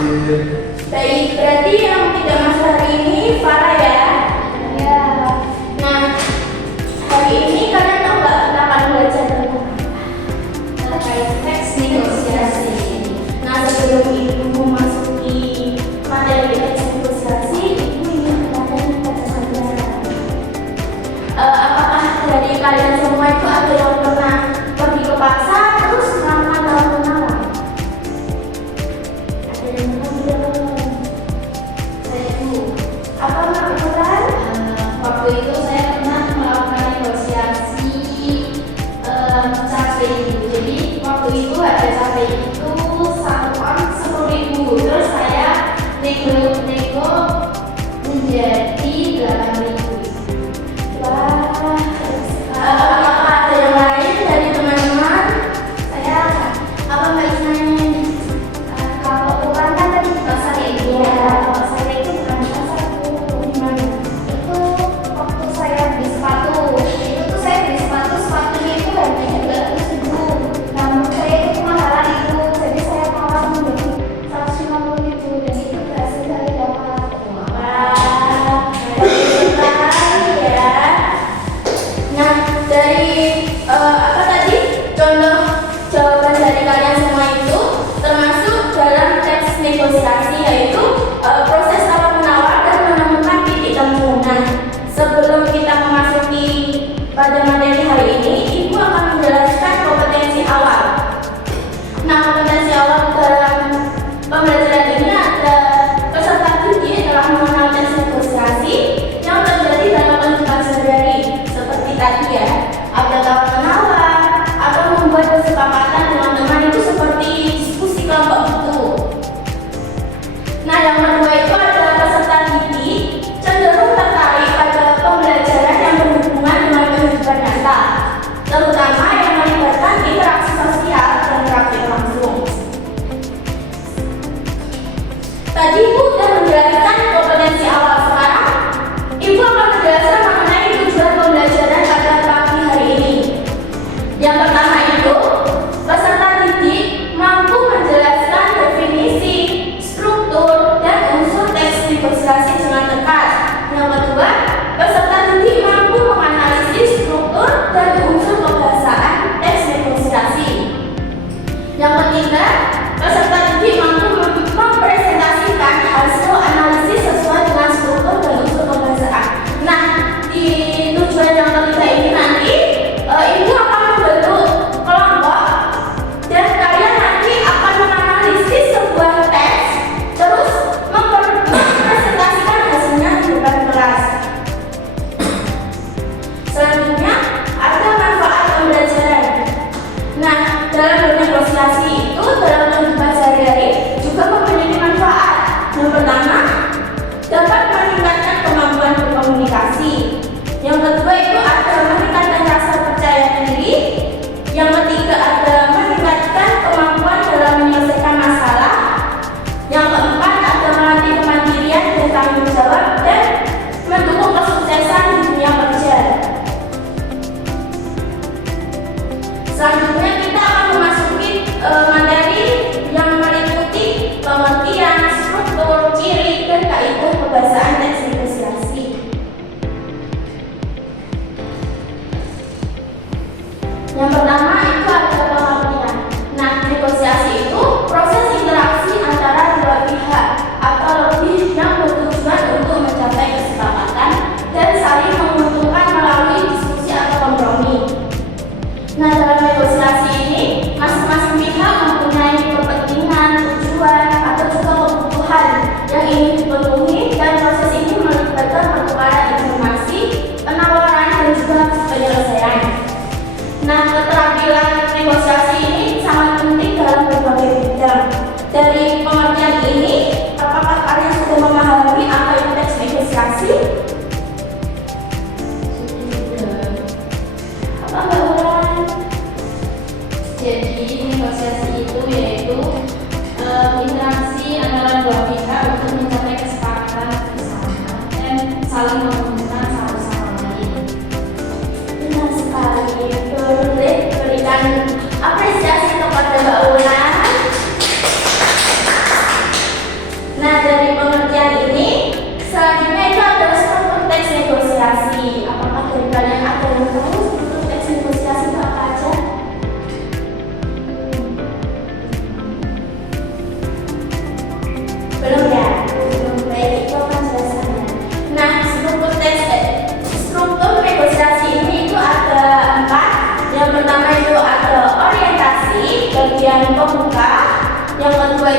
Baik, berarti yang tidak masuk hari ini Farah ya? Ya. Nah, hari ini kalian tahu nggak kita akan belajar tentang Terkait teks negosiasi. Nah, sebelum ibu memasuki materi teks negosiasi, ibu ingin bertanya kepada kalian. Apakah dari kalian semua itu ada yang pernah pergi ke pasar terus melakukan tawar-menawar? Ada yang pernah? Saya itu Apa Bulan? waktu itu saya pernah melakukan negosiasi cabai itu. Jadi waktu itu harga cabai itu 10.000. Terus saya nego menjadi 8.000. Wah, apakah ada yang lain dari teman-teman? Saya Apa Mbak Isnanya? kalau ukuran kan tadi pasar ya ibu. Kalau saya itu bukan di pasar Bu. Gimana? Itu waktu saya beli sepatu, itu tuh saya beli sepatunya itu harganya 200.000. Nah menurut saya itu kemahalan itu, jadi saya tawar menjadi 150.000 dan itu berhasil saya dapat. Wah, bagus sekali ya. Nah, dari apa tadi contoh jawaban dari kalian semua itu termasuk dalam teks negosiasi, yaitu proses tawar menawar dan menemukan titik temu. Nah, sebelum kita memasuki pada materi hari ini, ibu akan menjelaskan kompetensi awal. Nah, kompetensi awal dalam pembelajaran ini ada peserta didik telah mengenal teks negosiasi yang terjadi dalam kehidupan sehari-hari, seperti tadi ya, ada tawar menawar atau membuat kesepakatan dengan teman itu seperti diskusi kelompok itu. Nah, yang kedua itu adalah peserta didik cenderung tertarik pada pembelajaran yang berhubungan dengan kehidupan nyata, terutama yang melibatkan interaksi sosial dan praktik langsung. Tadi Ibu sudah menjelaskan kompetensi awal. Sekarang Ibu akan menjelaskan mengenai tujuan pembelajaran pada pagi hari ini. Yang pertama itu, peserta didik mampu menjelaskan definisi, struktur, dan unsur teks negosiasi dengan tepat. Yang kedua, peserta didik mampu menganalisis struktur dan unsur kebahasaan teks negosiasi. Yang ketiga, peserta didik mampu mempresentasikan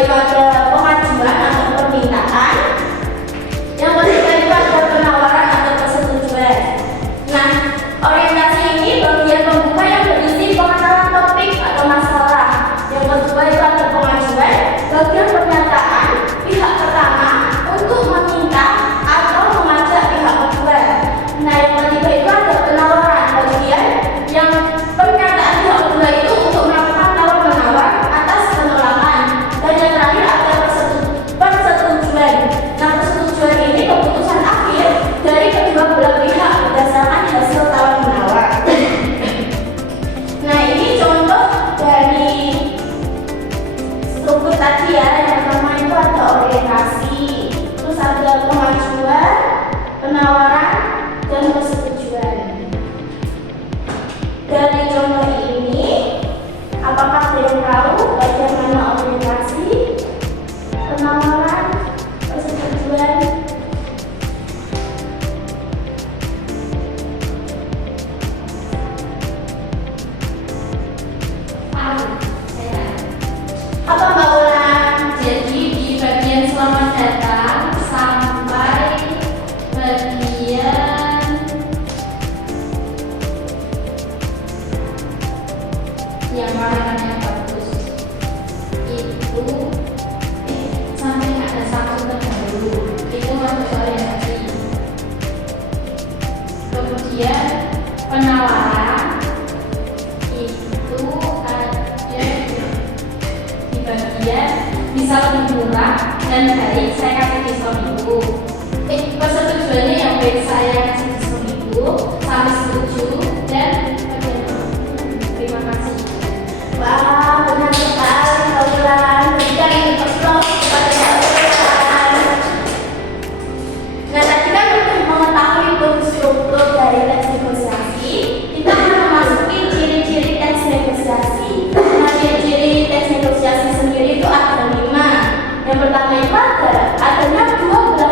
itu ada pengajuan atau permintaan. Yang ketiga itu ada penawaran atau persetujuan. Nah, orientasi ini bagian pembuka yang berisi pengenalan topik atau masalah. Yang kedua itu ada pengajuan, bagian pernyataan pihak pertama untuk meminta atau mengajak pihak kedua. Nah, yang ketiga itu ada penawaran, bagian yang pernyataan pihak kedua itu untuk melakukan tawar-menawar atas penolakan. Dan yang terakhir ada persetujuan. Nah, persetujuan ini keputusan akhir dari kedua belah pihak berdasarkan hasil tawar-menawar. Nah, ini contoh dari struktur tadi ya. Yang pertama itu ada orientasi, terus ada pengajuan, penawaran, dan persetujuan. Dari contoh ini, apakah kalian tahu bagaimana orientasi, penawaran, persetujuan? Apa Mbak Ulan? Jadi di bagian selamat datang sampai bagian yang warnanya bagus itu sampai ada satu terdahulu itu masuk orientasi. Kemudian penawaran itu ada di bagian bisa lebih murah dan baik saya kasih diskon itu. Persetujuannya yang baik saya kasih diskon itu sampai setuju dan terima kasih. Wah, benar sekali Mbak Ulan. Berikan applause kepada Mbak Ulan. Nah, tadi kan untuk mengetahui struktur dari teks negosiasi, kita akan memasuki ciri-ciri teks negosiasi. Nah, ciri-ciri teks negosiasi sendiri itu ada 5. Yang pertama itu adanya dua belah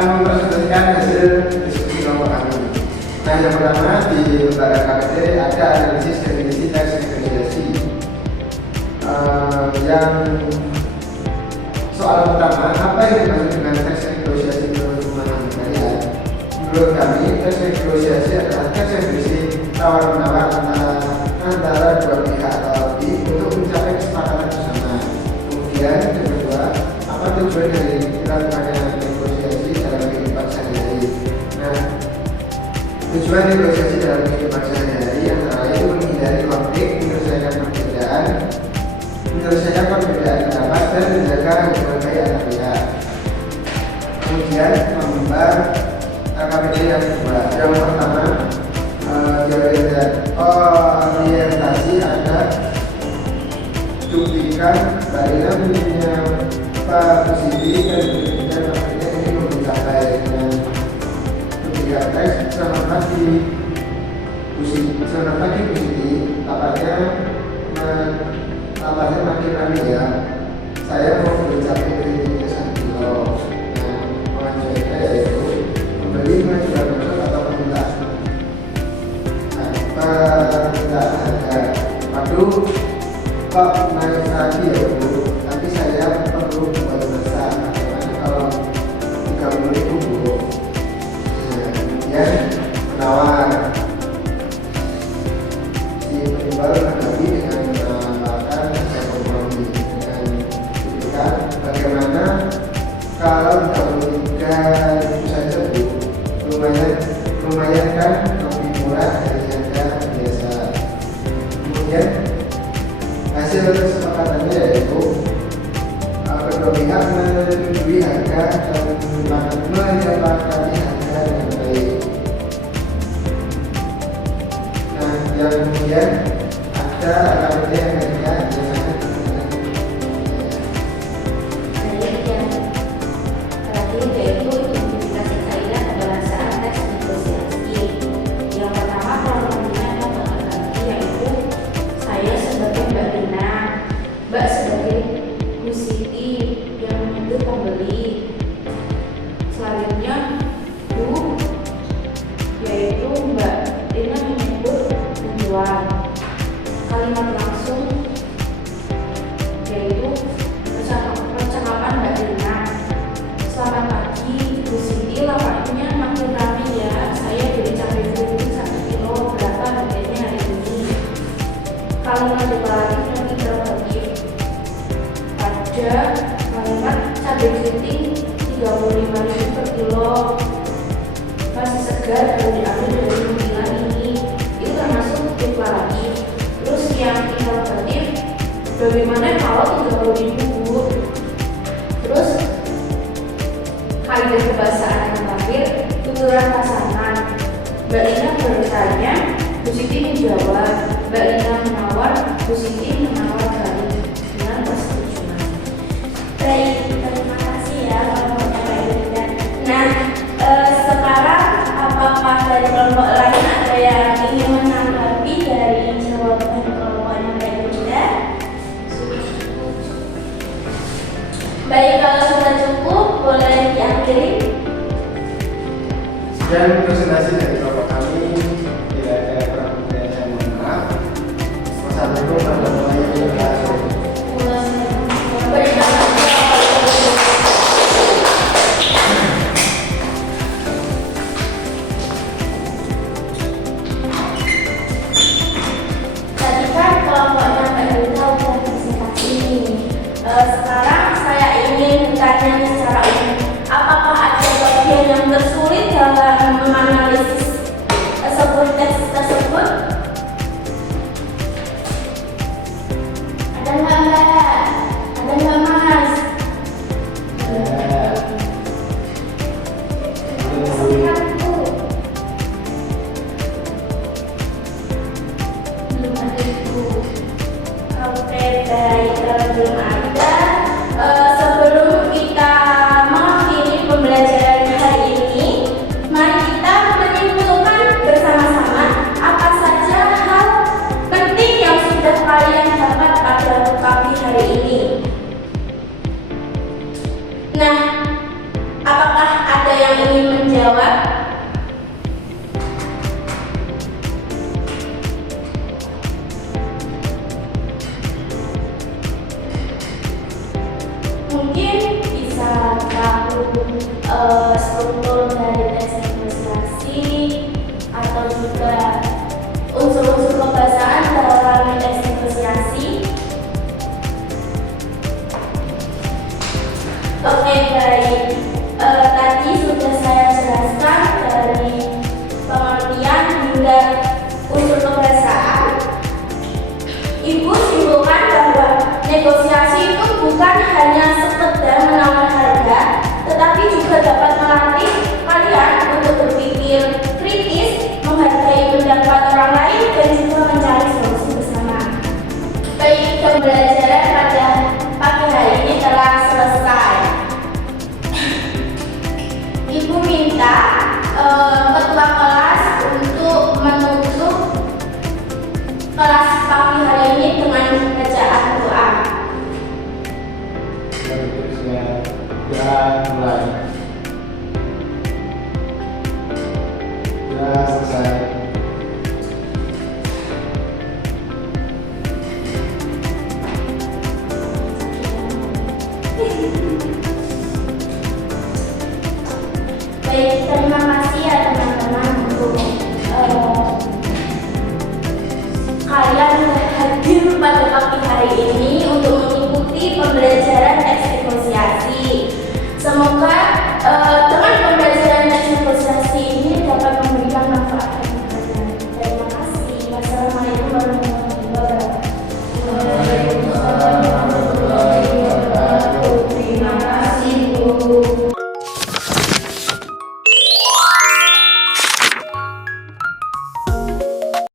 akan mempresentasikan hasil diskusi kelompok kami. Nah, yang pertama di lembaga KPT ada analisis definisi teks negosiasi. Yang soal pertama, apa yang dimaksud dengan teks negosiasi menurut pemahaman kalian? Menurut kami, teks negosiasi adalah teks yang berisi tawar-menawar antara dua pihak atau lebih untuk mencapai kesepakatan bersama. Kemudian yang kedua, apa tujuan dari dilakukannya negosiasi dalam kehidupan sehari-hari? Nah, tujuan negosiasi dalam kehidupan sehari-hari antara lain menghindari konflik, menyelesaikan perbedaan pendapat dan menjaga hubungan baik antar pihak. Kemudian mengembang KPT yang kedua. Yang pertama, orientasi ada duplikan Mbak punya posisi dan kemudian maksudnya ini mencapai dengan duplikan teks selamat pagi tapasnya makin rame ya. Saya mau mencapai kritiknya 1 kilo. Nah, pengajuannya yaitu membeli mengajukan produk atau permintaan harga. Waduh, kok naik lagi ya Bu? Tapi saya perlu buat masak. Bagaimana kalau 30.000 Bu? Nah, kemudian menawar. Si penjual menghadapi dengan bagaimana kalau 33 saja Bu? Lumayan kan lebih murah dari harga biasa. Kemudian hasil kesepakatannya yaitu kedua pihak menyetujui harga dan menyepakati harga dengan baik. Nah, yang kemudian ada KPT yang ketiga Mbak sebagai Bu Siti yang menyebut pembeli. Selanjutnya Bu yaitu Mbak Dina menyebut penjual. Kalimat langsung yaitu percakapan Mbak Dina. Selamat pagi Bu Siti, lapaknya makin ramai ya. Saya beli cabai keriting 1 kilo, berapa harganya hari ini? Kalimat deklaratif dan interrogatif. Ada kalimat cabai keriting 35.000 per kilo, masih segar dan diambil dari pembilan ini. Itu termasuk deklaratif. Terus yang interrogatif, bagaimana kalau 30.000 Bu? Terus kaidah kebahasaan yang terakhir, tuturan pasangan. Mbak Lina bertanya, Bu Siti menjawab. Mbak Lina menawar, Bu Siti menawarkan dengan persetujuan. Baik, terima kasih ya kelompoknya Mbak Yuda. Nah, sekarang apakah dari kelompok lain ada yang ingin menanggapi dari jawaban kelompoknya Mbak Yuda? Baik, kalau sudah cukup, boleh diakhiri. Sekian presentasi dari kelompok kami. Tidak ada kurang lebih, saya mohon maaf. Wassalamualaikum warahmatullahi wabarakatuh. Tadi kan kelompoknya Mbak Yuda udah presentasi. Sekarang saya ingin bertanya secara umum, apakah ada bagian yang tersulit dalam menganalisis menjawab? Mungkin bisa tahu struktur dari tes ilustrasi atau juga unsur-unsur kebahasaan dalam tes ilustrasi. Oke, baik. Tadi sudah saya jelaskan dari pengertian hingga unsur kebahasaan. Ibu simpulkan bahwa negosiasi itu bukan hanya sekedar menawar harga, tetapi juga dapat melatih kalian untuk berpikir kritis, menghargai pendapat orang lain, dan juga mencari solusi bersama. Baik, pembelajaran pada pagi hari ini telah selesai. Ibu minta ketua kelas untuk menutup kelas pagi hari ini dengan bacaan doa. Dan mulai. Sudah selesai. Baik, terima kasih.